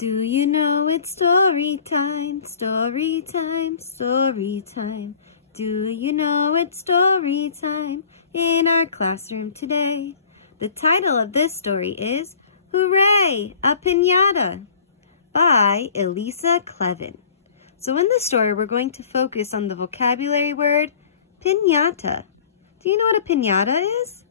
Do you know it's story time, story time, story time? Do you know it's story time in our classroom today? The title of this story is Hooray, a Piñata by Elisa Clevin. So in this story, we're going to focus on the vocabulary word piñata. Do you know what a piñata is?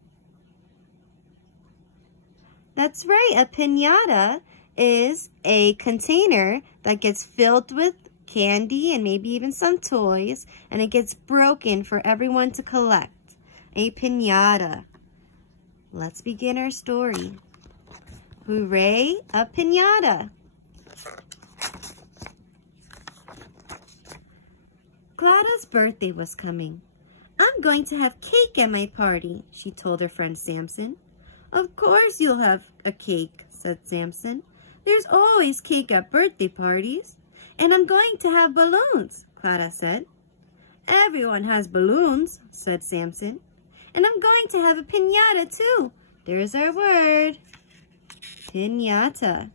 That's right, a piñata is a container that gets filled with candy and maybe even some toys, and it gets broken for everyone to collect. A piñata. Let's begin our story. Hooray, a piñata. Clara's birthday was coming. I'm going to have cake at my party, she told her friend Samson. Of course you'll have a cake, said Samson. There's always cake at birthday parties. And I'm going to have balloons, Clara said. Everyone has balloons, said Samson. And I'm going to have a piñata too. There's our word. Piñata.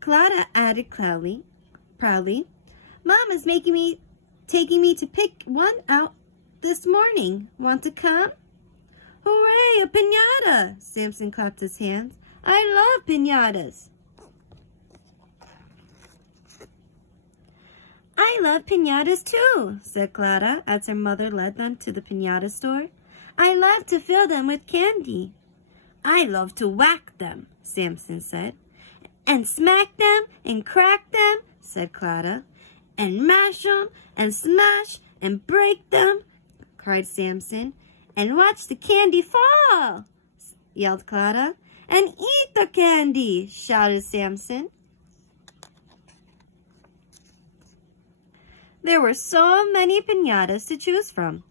Clara added proudly, Mom is taking me to pick one out this morning. Want to come? Hooray, a piñata! Samson clapped his hands. I love piñatas. I love piñatas too, said Clara as her mother led them to the piñata store. I love to fill them with candy. I love to whack them, Samson said. And smack them and crack them, said Clara. And mash them and smash and break them, cried Samson. And watch the candy fall, yelled Clara. And eat the candy, shouted Samson. There were so many piñatas to choose from.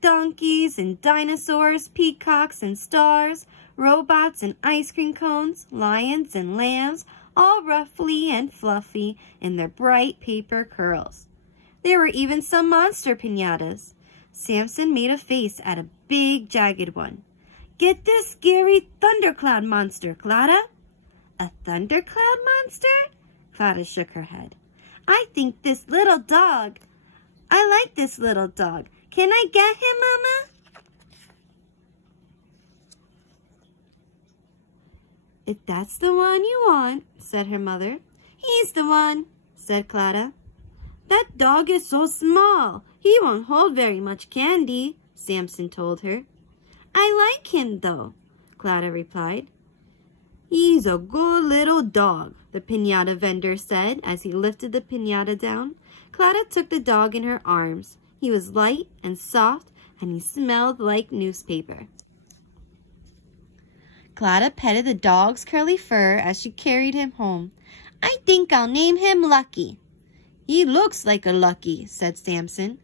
Donkeys and dinosaurs, peacocks and stars, robots and ice cream cones, lions and lambs, all ruffly and fluffy in their bright paper curls. There were even some monster piñatas. Samson made a face at a big, jagged one. Get this scary thundercloud monster, Clara. A thundercloud monster? Clara shook her head. I like this little dog. Can I get him, Mama? If that's the one you want, said her mother. He's the one, said Clara. That dog is so small. He won't hold very much candy, Samson told her. I like him, though, Clara replied. He's a good little dog, the piñata vendor said as he lifted the piñata down. Clara took the dog in her arms. He was light and soft, and he smelled like newspaper. Clara petted the dog's curly fur as she carried him home. I think I'll name him Lucky. He looks like a Lucky, said Samson.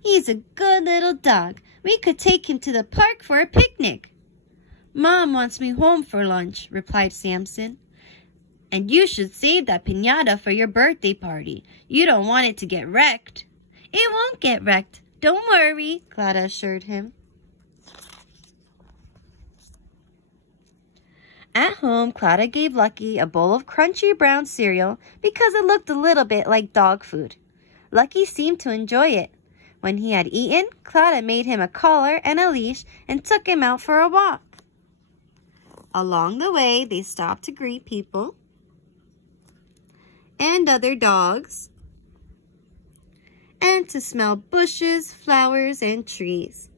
He's a good little dog. We could take him to the park for a picnic. Mom wants me home for lunch, replied Samson. And you should save that piñata for your birthday party. You don't want it to get wrecked. It won't get wrecked. Don't worry, Clara assured him. At home, Clara gave Lucky a bowl of crunchy brown cereal because it looked a little bit like dog food. Lucky seemed to enjoy it. When he had eaten, Clara made him a collar and a leash and took him out for a walk. Along the way, they stopped to greet people and other dogs and to smell bushes, flowers, and trees.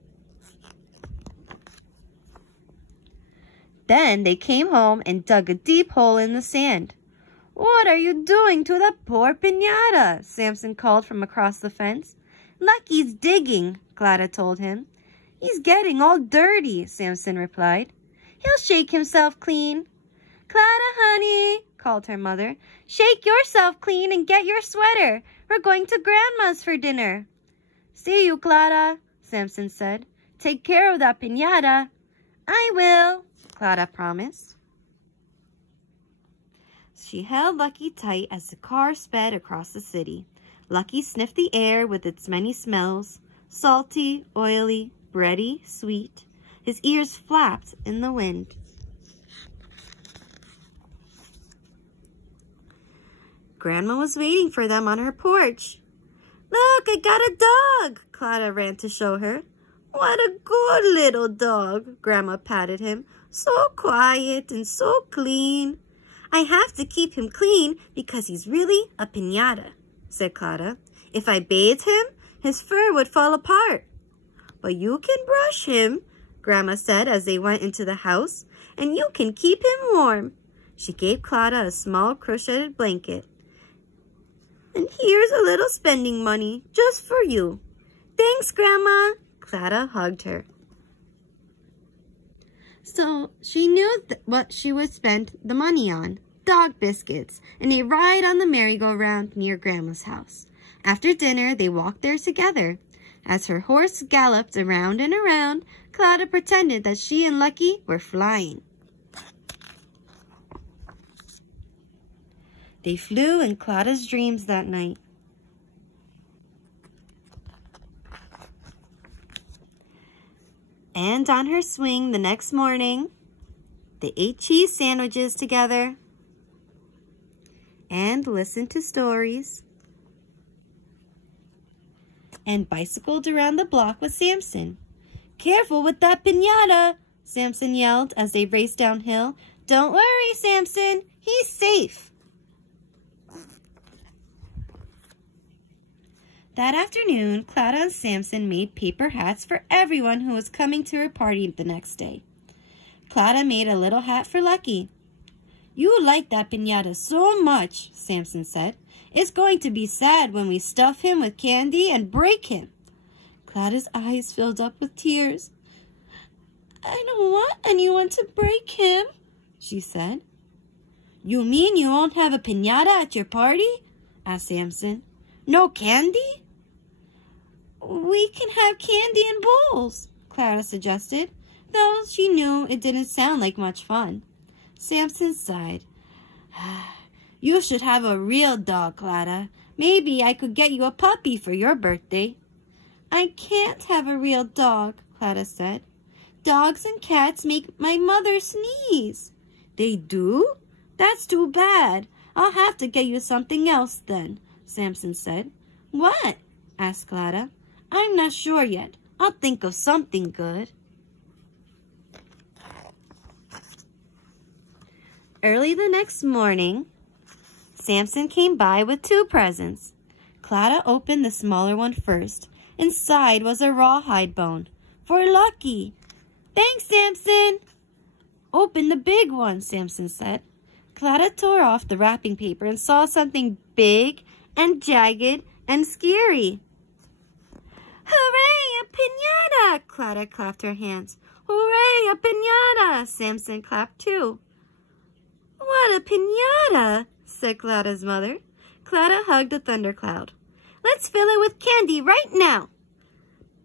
Then they came home and dug a deep hole in the sand. What are you doing to the poor piñata? Samson called from across the fence. Lucky's digging, Clara told him. He's getting all dirty, Samson replied. He'll shake himself clean. Clara, honey, called her mother. Shake yourself clean and get your sweater. We're going to Grandma's for dinner. See you, Clara, Samson said. Take care of that piñata. I will, Clara promised. She held Lucky tight as the car sped across the city. Lucky sniffed the air with its many smells, salty, oily, bready, sweet. His ears flapped in the wind. Grandma was waiting for them on her porch. "Look, I got a dog!" Clara ran to show her. "What a good little dog!" Grandma patted him. "So quiet and so clean." "I have to keep him clean because he's really a piñata," said Clara. "If I bathed him, his fur would fall apart." "But you can brush him," Grandma said as they went into the house, "and you can keep him warm." She gave Clara a small crocheted blanket. "And here's a little spending money just for you." "Thanks, Grandma." Clara hugged her. So she knew what she would spend the money on: dog biscuits and a ride on the merry-go-round near Grandma's house. After dinner, they walked there together. As her horse galloped around and around, Clara pretended that she and Lucky were flying. They flew in Clara's dreams that night. And on her swing the next morning, they ate cheese sandwiches together and listened to stories and bicycled around the block with Samson. "Careful with that piñata," Samson yelled as they raced downhill. "Don't worry, Samson, he's safe." That afternoon, Clara and Samson made paper hats for everyone who was coming to her party the next day. Clara made a little hat for Lucky. "You like that piñata so much," Samson said. "It's going to be sad when we stuff him with candy and break him." Clara's eyes filled up with tears. "I don't want anyone to break him," she said. "You mean you won't have a piñata at your party?" asked Samson. "No candy?" "We can have candy in bowls," Clara suggested, though she knew it didn't sound like much fun. Samson sighed. "You should have a real dog, Clara. Maybe I could get you a puppy for your birthday." "I can't have a real dog," Clara said. "Dogs and cats make my mother sneeze." "They do? That's too bad. I'll have to get you something else then," Samson said. "What?" asked Clara. "I'm not sure yet. I'll think of something good." Early the next morning, Samson came by with 2 presents. Clara opened the smaller one first. Inside was a rawhide bone. "For Lucky." "Thanks, Samson." "Open the big one," Samson said. Clara tore off the wrapping paper and saw something big and jagged and scary. "Hooray, a piñata!" Clara clapped her hands. "Hooray, a piñata!" Samson clapped too. "What a piñata!" said Clara's mother. Clara hugged the thundercloud. "Let's fill it with candy right now."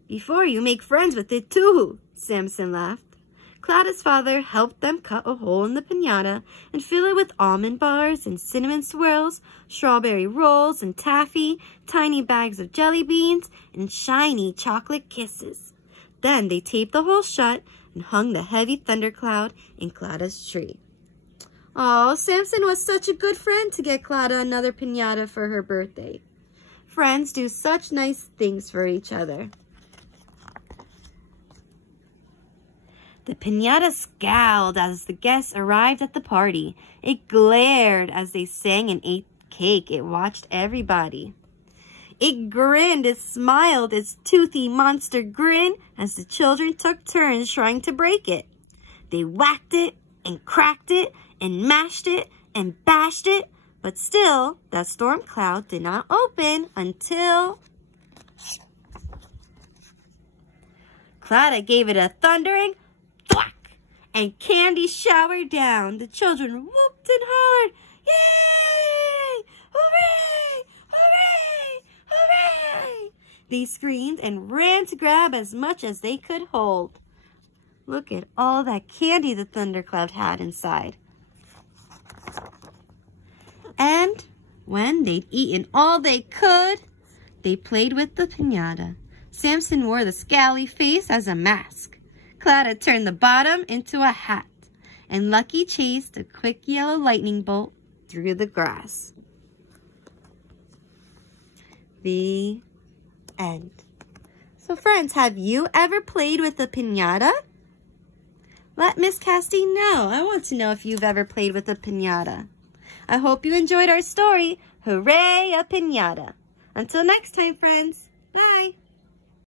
"Before you make friends with it too," Samson laughed. Clara's father helped them cut a hole in the piñata and fill it with almond bars and cinnamon swirls, strawberry rolls and taffy, tiny bags of jelly beans, and shiny chocolate kisses. Then they taped the hole shut and hung the heavy thundercloud in Clara's tree. Oh, Samson was such a good friend to get Clara another piñata for her birthday. Friends do such nice things for each other. The piñata scowled as the guests arrived at the party. It glared as they sang and ate cake. It watched everybody. It grinned, it smiled, its toothy monster grin as the children took turns trying to break it. They whacked it and cracked it and mashed it and bashed it, but still that storm cloud did not open until Clara gave it a thundering thwack, and candy showered down. The children whooped and hollered, "Yay! Hooray! Hooray! Hooray!" They screamed and ran to grab as much as they could hold. Look at all that candy the thundercloud had inside. And when they'd eaten all they could, they played with the piñata. Samson wore the scowly face as a mask. Clara turned the bottom into a hat, and Lucky chased a quick yellow lightning bolt through the grass. The end. So friends, have you ever played with a piñata? Let Miss Castine know. I want to know if you've ever played with a piñata. I hope you enjoyed our story. Hooray, a piñata. Until next time, friends. Bye.